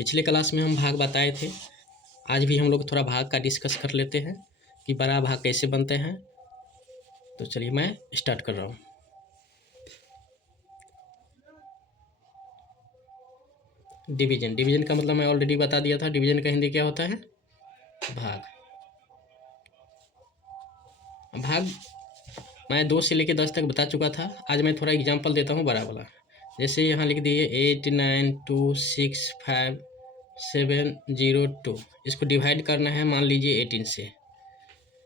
पिछले क्लास में हम भाग बताए थे। आज भी हम लोग थोड़ा भाग का डिस्कस कर लेते हैं कि बड़ा भाग कैसे बनते हैं। तो चलिए मैं स्टार्ट कर रहा हूँ। डिवीजन, डिवीजन का मतलब मैं ऑलरेडी बता दिया था। डिवीजन का हिंदी क्या होता है? भाग। भाग मैं 2 से लेकर 10 तक बता चुका था। आज मैं थोड़ा एग्जांपल देता हूँ बड़ा वाला। जैसे यहाँ लिख दिए 8 9 2 6 5 7 0 2। इसको डिवाइड करना है, मान लीजिए 18 से।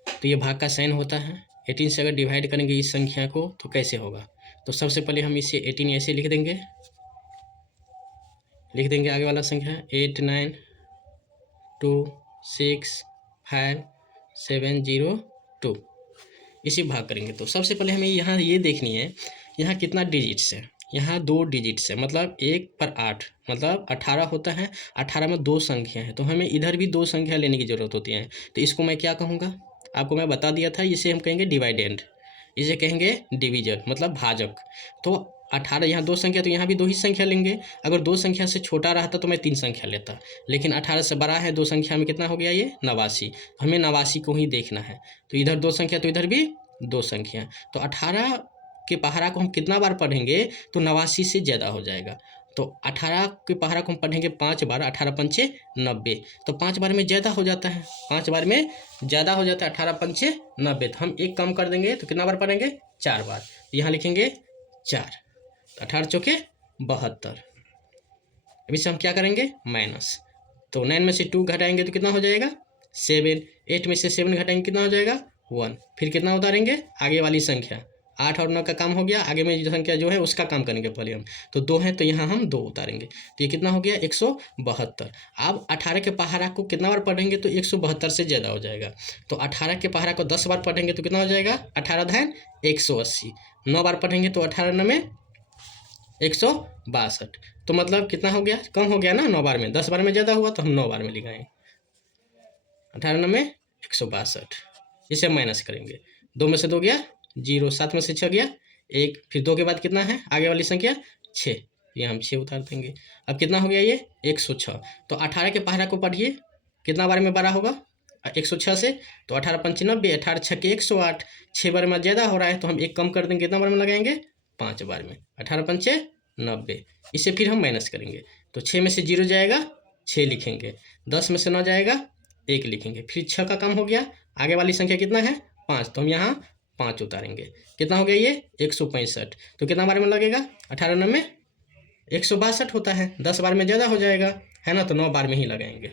तो ये भाग का साइन होता है। 18 से अगर डिवाइड करेंगे इस संख्या को तो कैसे होगा? तो सबसे पहले हम इसे 18 ऐसे लिख देंगे आगे वाला संख्या 8 9 2 6 5 7 0 2। इसी भाग करेंगे। तो सबसे पहले हमें यहाँ ये देखनी है यहाँ कितना डिजिट्स है। यहाँ 2 डिजिट्स है, मतलब 1 पर 8 मतलब 18 होता है। 18 में 2 संख्या है, तो हमें इधर भी 2 संख्या लेने की ज़रूरत होती है। तो इसको मैं क्या कहूँगा? आपको मैं बता दिया था, इसे हम कहेंगे डिवाइडेंड, इसे कहेंगे डिवीजर मतलब भाजक। तो 18 यहाँ 2 संख्या, तो यहाँ भी 2 ही संख्या लेंगे। अगर 2 संख्या से छोटा रहता तो मैं 3 संख्या लेता, लेकिन 18 से बड़ा है 2 संख्या में, कितना हो गया ये 89। हमें 89 को ही देखना है। तो इधर 2 संख्या तो इधर भी 2 संख्या। तो 18 के पहाड़ा को हम कितना बार पढ़ेंगे तो 89 से ज़्यादा हो जाएगा। तो 18 के पहाड़ा को हम पढ़ेंगे 5 बार, 18 पंचे 90। तो 5 बार में ज़्यादा हो जाता है, 5 बार में ज़्यादा हो जाता है, 18 पंचे 90। तो हम एक कम कर देंगे तो कितना बार पढ़ेंगे? 4 बार। यहाँ लिखेंगे 4। 18 चौके 72। अभी से हम क्या करेंगे? माइनस। तो 9 में से 2 घटाएंगे तो कितना हो जाएगा? 7। 8 में से 7 घटाएंगे कितना हो जाएगा? 1। फिर कितना उतारेंगे? आगे वाली संख्या। 8 और 9 का काम हो गया, आगे में जो संख्या जो है उसका काम करेंगे पहले हम। तो 2 है तो यहाँ हम 2 उतारेंगे। तो ये कितना हो गया? 172। अब 18 के पहाड़ा को कितना बार पढ़ेंगे तो 172 से ज़्यादा हो जाएगा। तो 18 के पहाड़ा को 10 बार पढ़ेंगे तो कितना हो जाएगा? 18 धान 180। 9 बार पढ़ेंगे तो 18 9 में 162। तो मतलब कितना हो गया? कम हो गया ना 9 बार में। 10 बार में ज़्यादा हुआ तो हम 9 बार में लिखाएँ। 18 9 में 162। इसे माइनस करेंगे। 2 में से 2 गया 0, 7 में से 6 गया 1। फिर 2 के बाद कितना है आगे वाली संख्या? 6। ये हम 6 उतार देंगे। अब कितना हो गया ये? 106। तो 18 के पहाड़ा को पढ़िए, कितना बार में बड़ा होगा? 106 से। तो 18 पंचे 90, 18 छक्के 108। 6 बार में ज़्यादा हो रहा है तो हम एक कम कर देंगे। कितना बार में लगाएंगे? 5 बार में। 18 पंचे 90। इसे फिर हम माइनस करेंगे। तो 6 में से 0 जाएगा 6 लिखेंगे। 10 में से 9 जाएगा 1 लिखेंगे। फिर 6 का काम हो गया, आगे वाली संख्या कितना है? 5। तो हम यहाँ 5 उतारेंगे। कितना हो गया ये? 165। तो कितना बार में लगेगा? 18 9 में 162 होता है। 10 बार में ज़्यादा हो जाएगा है ना, तो 9 बार में ही लगाएंगे।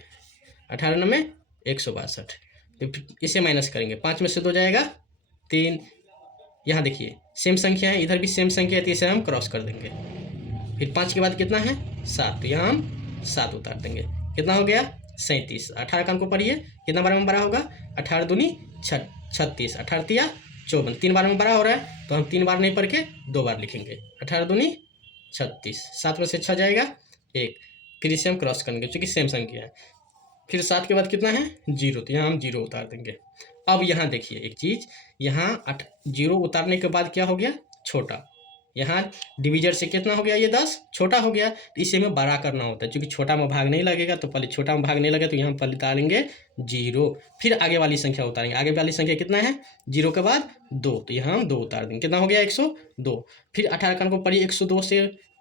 18 9 में 162। तो इसे माइनस करेंगे। 5 में से 2 जाएगा 3। यहाँ देखिए सेम संख्या है, इधर भी सेम संख्या है, तो इसे हम क्रॉस कर देंगे। फिर 5 के बाद कितना है? 7। तो यहाँ हम 7 उतार देंगे। कितना हो गया? 37। 18 का हमको पढ़िए, कितना बार में बड़ा होगा? 18 दूनी 36, 18 तिया 54। 3 बार में बड़ा हो रहा है तो हम 3 बार नहीं पढ़ के 2 बार लिखेंगे। 18 दूनी 36। 7 में से 6 जाएगा 1। फिर इसे हम क्रॉस करेंगे क्योंकि सेम संख्या है। फिर 7 के बाद कितना है? 0। तो यहाँ हम 0 उतार देंगे। अब यहाँ देखिए एक चीज़, यहाँ 0 उतारने के बाद क्या हो गया? छोटा। यहाँ डिवीजर से कितना हो गया? ये 10 छोटा हो गया। तो इसे हमें बड़ा करना होता है, क्योंकि छोटा में भाग नहीं लगेगा। तो पहले छोटा में भाग नहीं लगे तो यहाँ पहले उतारेंगे 0। फिर आगे वाली संख्या उतारेंगे। आगे वाली संख्या कितना है? 0 के बाद 2। तो यहाँ हम 2 उतार देंगे। कितना हो गया? 102। फिर 18 का हमको पढ़िए 102 से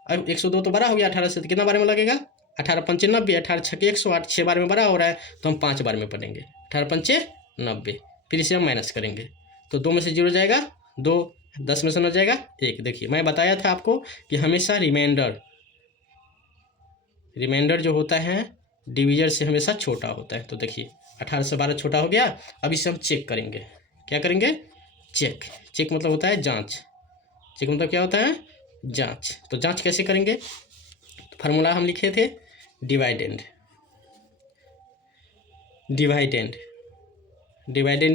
102 तो बड़ा हो गया 18 से, तो कितना बार में लगेगा? 18 पंचे 90, 18 छक्के 108। 6 बार में बड़ा हो रहा है तो हम 5 बार में पढ़ेंगे। 18 पंचे 90। फिर इसे हम माइनस करेंगे। तो 2 में से 0 जाएगा 2, 10 में से 9 जाएगा 1। देखिए मैं बताया था आपको कि हमेशा रिमाइंडर जो होता है डिवीजर से हमेशा छोटा होता है। तो देखिए 18 से 12 छोटा हो गया। अब इसे हम चेक करेंगे। क्या करेंगे? चेक। चेक मतलब होता है जांच। चेक मतलब क्या होता है? जांच। तो जांच कैसे करेंगे? तो फार्मूला हम लिखे थे dividend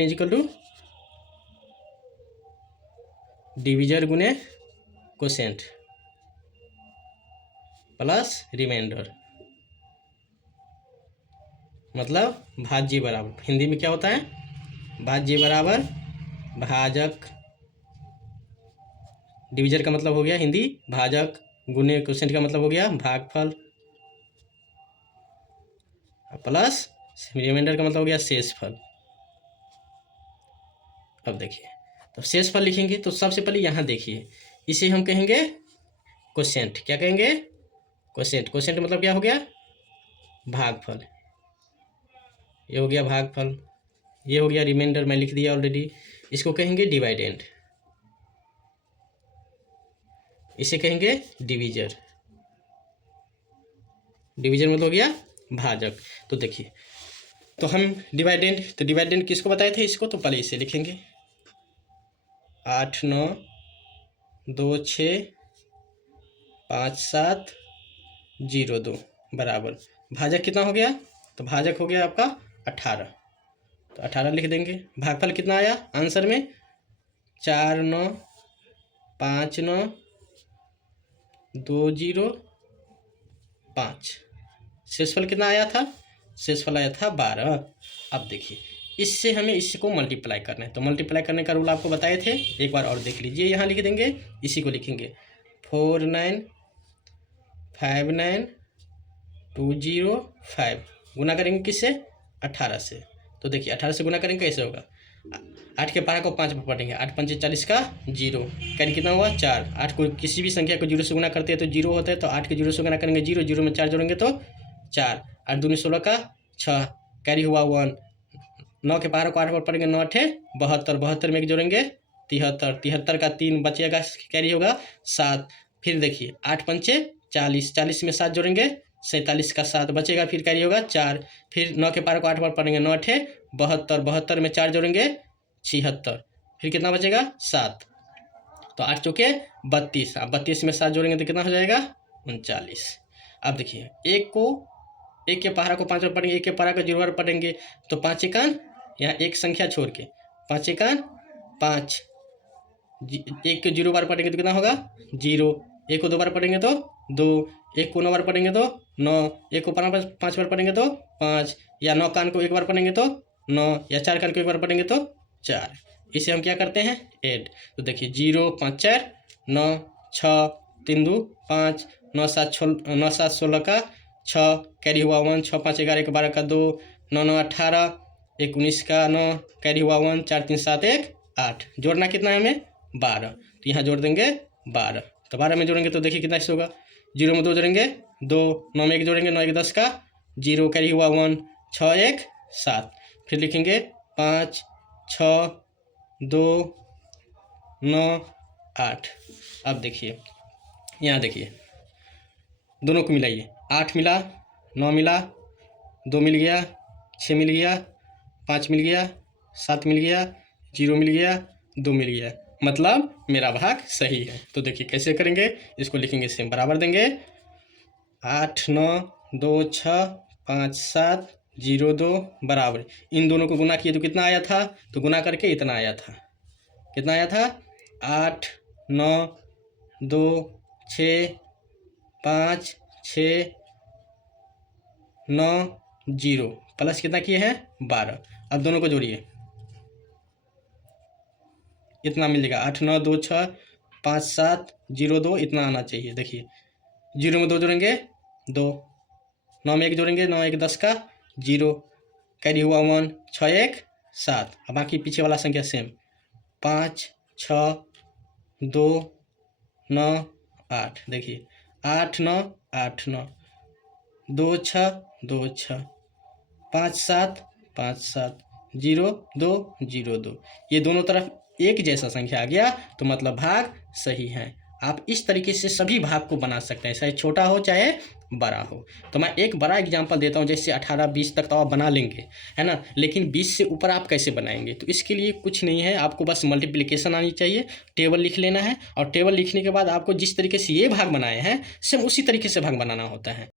is equal to divisor गुने कोसेंट प्लस रिमाइंडर, मतलब भाज्य बराबर। हिंदी में क्या होता है? भाज्य बराबर भाजक। डिवीजर का मतलब हो गया हिंदी भाजक, गुने कोसेंट का मतलब हो गया भागफल। प्लस रिमाइंडर का मतलब हो गया शेषफल। अब देखिए, तो शेषफल लिखेंगे तो सबसे पहले यहाँ देखिए, इसे हम कहेंगे क्वोशिएंट। क्या कहेंगे? क्वोशिएंट। क्वोशिएंट मतलब क्या हो गया? भागफल। ये हो गया भागफल, ये हो गया रिमाइंडर, मैं लिख दिया ऑलरेडी। इसको कहेंगे डिवाइडेंड, इसे कहेंगे डिवीजर। डिवीजर मतलब हो गया भाजक। तो देखिए, तो हम डिवाइडेंड, तो डिवाइडेंड किसको बताए थे इसको, तो पहले इसे लिखेंगे 8 9 2 6 5 7 0 2 बराबर भाजक कितना हो गया, तो भाजक हो गया आपका 18। तो 18 लिख देंगे। भागफल कितना आया आंसर में? 4 9 5 9 2 0 5। शेषफल कितना आया था? शेषफल आया था 12। अब देखिए, इससे हमें इसको मल्टीप्लाई करना है, तो मल्टीप्लाई करने का रूल आपको बताए थे, एक बार और देख लीजिए। यहाँ लिख देंगे, इसी को लिखेंगे 4 9 5 9 2 0 5। गुना करेंगे किससे? 18 से। तो देखिए 18 से गुना करेंगे कैसे होगा? 8 के पारा को 5 पर पढ़ेंगे, 8 पंचे 40 का 0, कैरी कितना हुआ 4। 8 को किसी भी संख्या को 0 से गुना करते हैं तो 0 होता है, तो 8 के 0 से गुना करेंगे 0, 0 में 4 जोड़ेंगे तो 4, 8 दूनी 16 का 6, कैरी हुआ 1। 9 के पारा को 8 पर पढ़ेंगे, 9 8 72, 72 में जोड़ेंगे 73, 73 का 3 बचेगा, कैरी होगा 7। फिर देखिए 8 पंचे 40, 40 में 7 जोड़ेंगे 47 का 7 बचेगा, फिर कैरी होगा 4। फिर 9 के पारा को 8 पर पढ़ेंगे, 9 8 72, 72 में 4 जोड़ेंगे 76, फिर कितना बचेगा 7। तो 8 चौके 32, अब 32 में 7 जोड़ेंगे तो कितना हो जाएगा 39। अब देखिए, एक के पहाड़ा को 5 पर पढ़ेंगे, एक के पहाड़ा को 0 पर पढ़ेंगे, तो 5 एकान, यहाँ एक संख्या छोड़ के 5 एकान 5, एक के 0 बार पढ़ेंगे तो कितना होगा 0, एक को 2 बार पढ़ेंगे तो 2, एक को 9 बार पढ़ेंगे तो 9, एक को 5 बार पढ़ेंगे तो 5, या 9 कान को 1 बार पढ़ेंगे तो 9, या 4 कान को 1 बार पढ़ेंगे तो 4। इसे हम क्या करते हैं? ऐड। तो देखिए 0 5 4 9 6 3 2 5 9 7 16 का 6, कैरी हुआ 1, 6 5 11 12 का 2, 9 9 18, 19 का 9, कैरी हुआ 1, 4 3 7 1 8। जोड़ना कितना है हमें? 12। तो यहाँ जोड़ देंगे 12। तो 12 में जोड़ेंगे तो देखिए कितना इससे होगा, 0 में 2 जोड़ेंगे 2, 9 में 1 जोड़ेंगे 9 1 10 का 0, कैरी हुआ 1, 6 1 7। फिर लिखेंगे 5 6 2 9 8। अब देखिए, यहाँ देखिए, दोनों को मिलाइए, 8 मिला 9 मिला, 2 मिल गया, 6 मिल गया, 5 मिल गया, 7 मिल गया, 0 मिल गया, 2 मिल गया, मतलब मेरा भाग सही है। तो देखिए कैसे करेंगे, इसको लिखेंगे सेम, बराबर देंगे 8 9 2 6 5 7 0 2 बराबर, इन दोनों को गुना किए तो कितना आया था, तो गुना करके इतना आया था, कितना आया था 8 9 2 6 5 6 9 0 प्लस कितना किए हैं 12। अब दोनों को जोड़िए, इतना मिलेगा 8 9 2 6 5 7 0 2, इतना आना चाहिए। देखिए 0 में 2 जोड़ेंगे 2, 9 में 1 जोड़ेंगे 9 1 10 का 0, कैरी हुआ 1, 6 1 7। अब बाकी पीछे वाला संख्या सेम, 5 6 2 9 8। देखिए 8 9 8 9 2 6 2 6 5 7 5 7 0 2 0 2। ये दोनों तरफ एक जैसा संख्या आ गया, तो मतलब भाग सही है। आप इस तरीके से सभी भाग को बना सकते हैं, चाहे छोटा हो चाहे बड़ा हो। तो मैं एक बड़ा एग्जांपल देता हूँ, जैसे 18 20 तक तो आप बना लेंगे, है ना, लेकिन 20 से ऊपर आप कैसे बनाएंगे? तो इसके लिए कुछ नहीं है, आपको बस मल्टीप्लिकेशन आनी चाहिए, टेबल लिख लेना है, और टेबल लिखने के बाद आपको जिस तरीके से ये भाग बनाए हैं सेम उसी तरीके से भाग बनाना होता है।